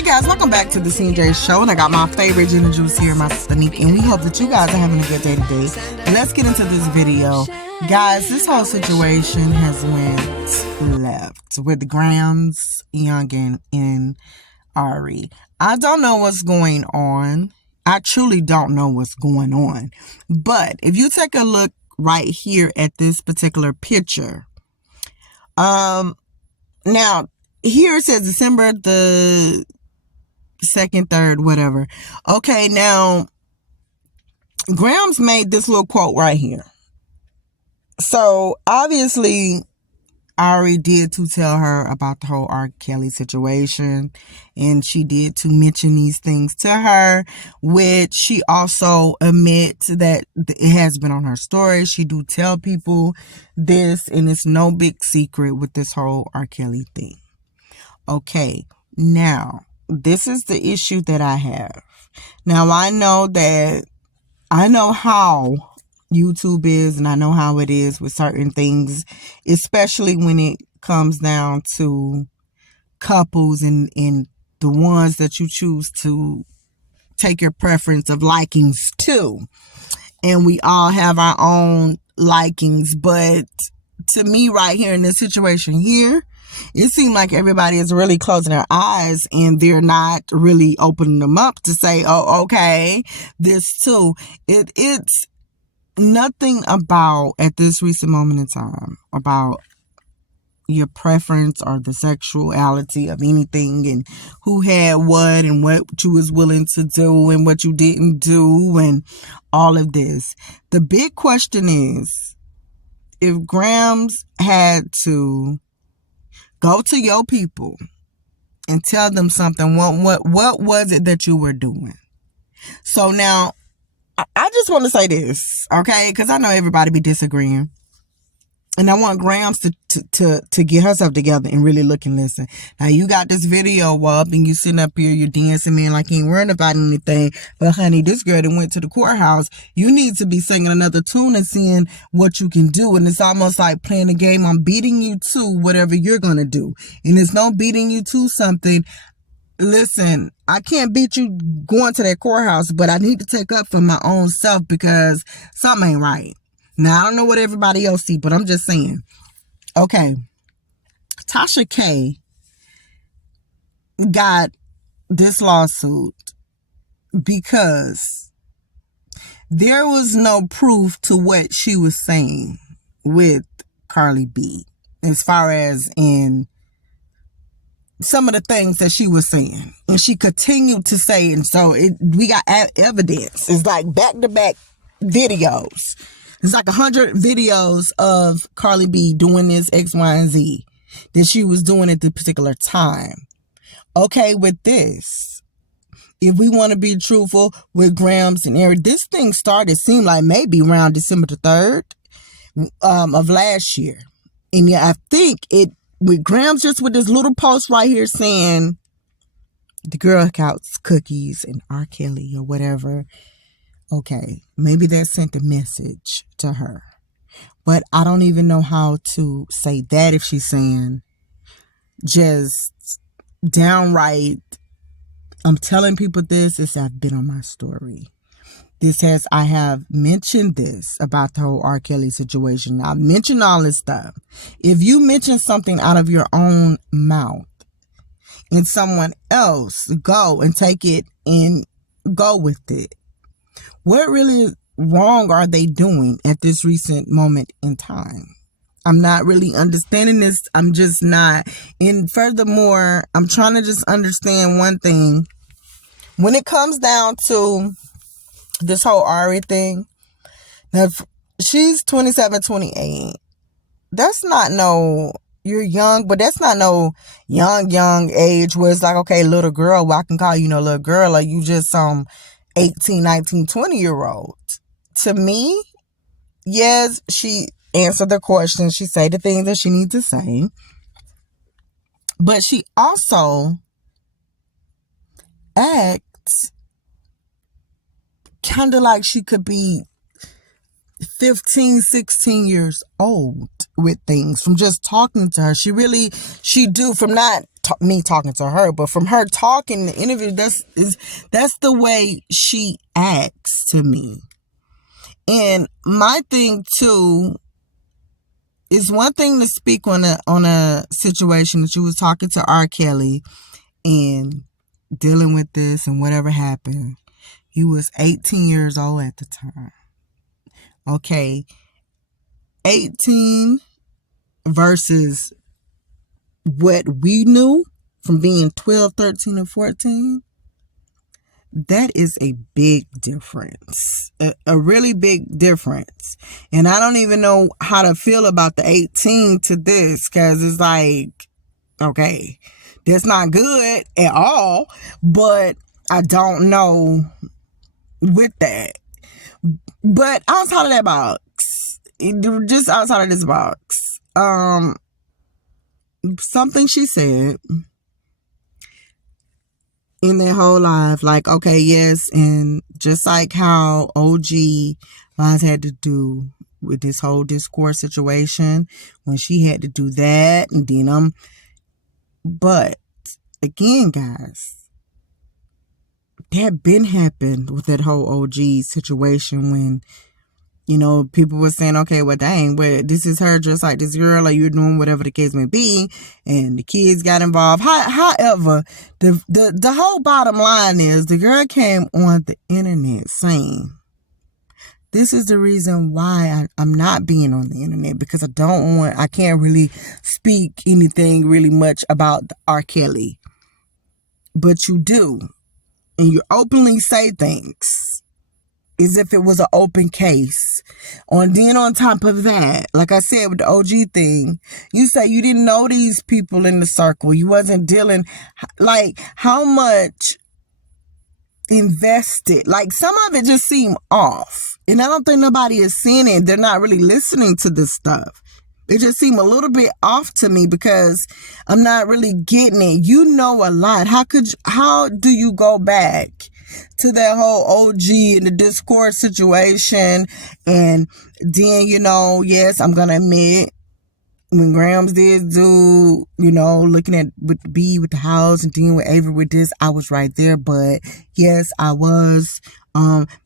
Hey guys, welcome back to the CJ Show, and I got my favorite gin and juice here, my sister Nick, and we hope that you guys are having a good day today. Let's get into this video. Guys, this whole situation has went left with Grams, Youngin, and Ari. I don't know what's going on. I truly don't know what's going on. But if you take a look right here at this particular picture, now here it says December the 2nd, 3rd, whatever. Okay, now Grams made this little quote right here. So obviously Ari did to tell her about the whole R. Kelly situation, and she did to mention these things to her, which she also admits that it has been on her story. She do tell people this, and it's no big secret with this whole R. Kelly thing. Okay, now this is the issue that I have. Now I know how YouTube is, and I know how it is with certain things, especially when it comes down to couples and the ones that you choose to take your preference of likings to. And we all have our own likings, but to me right here in this situation here, it seemed like everybody is really closing their eyes and they're not really opening them up to say, oh, okay, this too. It's nothing about, at this recent moment in time, about your preference or the sexuality of anything and who had what and what you was willing to do and what you didn't do and all of this. The big question is, if Grams had to go to your people and tell them something, what was it that you were doing? So now, I just want to say this, okay? Because I know everybody be disagreeing. And I want Grams to get herself together and really look and listen. Now, you got this video up and you sitting up here, you're dancing, man, like you ain't worrying about anything. But, honey, this girl that went to the courthouse, you need to be singing another tune and seeing what you can do. And it's almost like playing a game. I'm beating you to whatever you're going to do. And it's no beating you to something. Listen, I can't beat you going to that courthouse, but I need to take up for my own self because something ain't right. Now, I don't know what everybody else see, but I'm just saying. Okay. Tasha K got this lawsuit because there was no proof to what she was saying with Cardi B, as far as in some of the things that she was saying. And she continued to say, and so we got evidence. It's like back-to-back videos. It's like 100 videos of Cardi B doing this X, Y, and Z that she was doing at the particular time. Okay, with this, if we want to be truthful with Grams and Eric, this thing started, seemed like maybe around December the 3rd of last year. And yeah, I think it, with Grams just with this little post right here saying the Girl Scouts cookies and R. Kelly or whatever. Okay, maybe that sent a message to her. But I don't even know how to say that if she's saying just downright, I'm telling people this I've been on my story. I have mentioned this about the whole R. Kelly situation. I've mentioned all this stuff. If you mention something out of your own mouth and someone else go and take it and go with it, what really wrong are they doing at this recent moment in time? I'm not really understanding this. I'm just not. And furthermore, I'm trying to just understand one thing. When it comes down to this whole Ari thing, now she's 27, 28. That's not no, you're young, but that's not no young age where it's like, okay, little girl, well, I can call you no little girl, or you just some 18, 19, 20-year-old. To me, yes, she answered the questions. She said the things that she needs to say. But she also acts kind of like she could be 15, 16 years old with things, from just talking to her. She do, from not me talking to her, but from her talking in the interview, that's the way she acts to me. And my thing too is, one thing to speak on a situation that you was talking to R. Kelly and dealing with this and whatever happened. You was 18 years old at the time. Okay. 18 versus what we knew from being 12, 13, and 14. That is a big difference. A really big difference. And I don't even know how to feel about the 18 to this, because it's like, okay, that's not good at all, but I don't know with that. But outside of that box, just outside of this box, something she said in their whole life, like, okay, yes, and just like how OG Vaz had to do with this whole discourse situation, when she had to do that, and then but again, guys, that been happened with that whole OG situation, when, you know, people were saying, okay, well, dang, but this is her just like this girl, or you're doing whatever the case may be, and the kids got involved. However, the whole bottom line is, the girl came on the internet saying, this is the reason why I'm not being on the internet, because I can't really speak anything really much about R. Kelly. But you do. And you openly say things as if it was an open case. Then on top of that, like I said with the OG thing, you say you didn't know these people in the circle. You wasn't dealing, like, how much invested. Like, some of it just seemed off. And I don't think nobody is seeing it. They're not really listening to this stuff. It just seemed a little bit off to me, because I'm not really getting it. You know a lot. How do you go back to that whole OG and the Discord situation? And then, you know, yes, I'm going to admit, when Grams did do, you know, looking at with B with the house, and dealing with Avery with this, I was right there. But yes, I was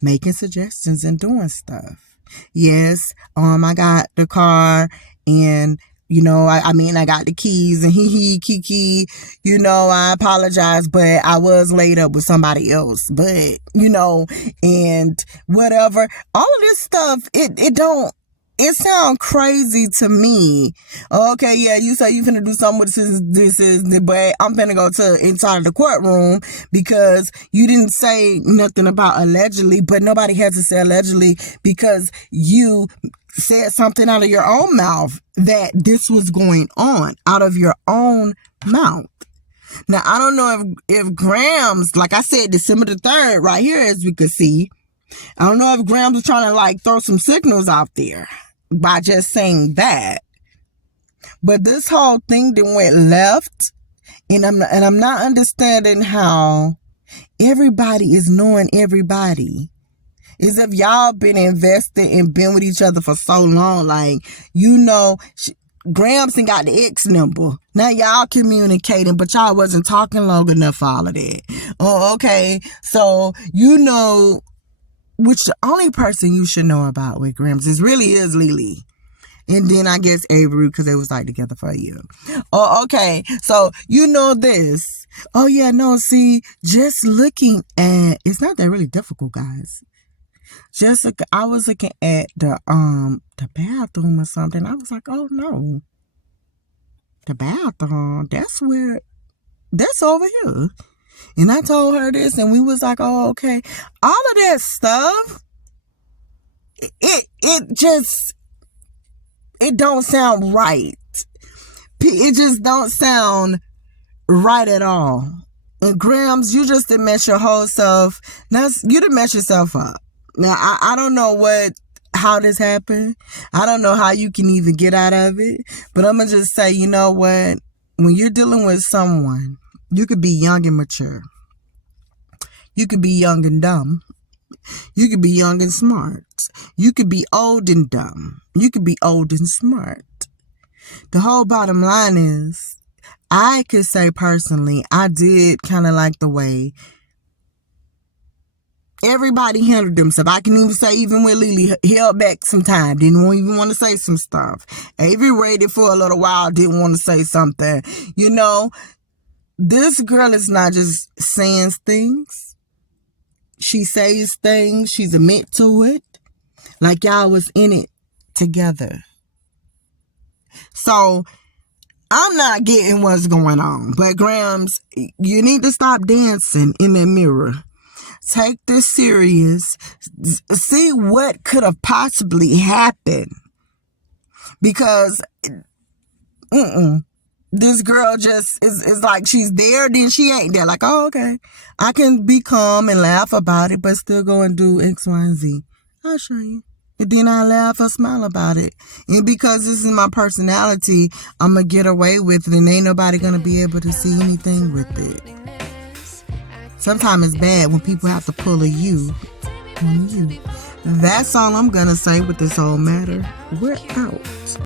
making suggestions and doing stuff. Yes, I got the car, and, you know, I got the keys, and Kiki, you know, I apologize, but I was laid up with somebody else. But, you know, and whatever, all of this stuff, it sounds crazy to me. Okay, yeah, you say you finna do something with this, but I'm finna go to inside of the courtroom, because you didn't say nothing about allegedly, but nobody has to say allegedly, because you said something out of your own mouth that this was going on, out of your own mouth. Now, I don't know if Grams, like I said, December the 3rd, right here, as we could see, I don't know if Grams was trying to, like, throw some signals out there by just saying that. But this whole thing then went left, and I'm not understanding how everybody is knowing everybody. As if y'all been invested and been with each other for so long. Like, you know, Grams got the X number. Now y'all communicating, but y'all wasn't talking long enough for all of that. Oh, okay. So, you know, which the only person you should know about with Grams is Lily. And then I guess Avery, because they was like together for a year. Oh, okay. So, you know this. Oh, yeah, no, see, just looking at, it's not that really difficult, guys. I was looking at the bathroom or something. I was like, oh no, the bathroom, that's over here. And I told her this, and we was like, oh, okay. All of that stuff, it don't sound right. It just don't sound right at all. And Grams, you just didn't mess your whole self. Now, you didn't mess yourself up. Now, I don't know how this happened. I don't know how you can even get out of it. But I'm going to just say, you know what? When you're dealing with someone, you could be young and mature. You could be young and dumb. You could be young and smart. You could be old and dumb. You could be old and smart. The whole bottom line is, I could say personally, I did kind of like the way everybody handled themselves. I can even say, even with Lily, held back some time, didn't even want to say some stuff. Avery waited for a little while, didn't want to say something. You know, this girl is not just saying things. She says things. She's admit to it. Like y'all was in it together. So, I'm not getting what's going on. But Grams, you need to stop dancing in that mirror. Take this serious. See what could have possibly happened. Because this girl just is like she's there, then she ain't there. Like, oh, okay. I can be calm and laugh about it, but still go and do X, Y, and Z. I'll show you. And then I laugh or smile about it. And because this is my personality, I'm going to get away with it, and ain't nobody going to be able to see anything with it. Sometimes it's bad when people have to pull a you on you. That's all I'm going to say with this whole matter. We're out.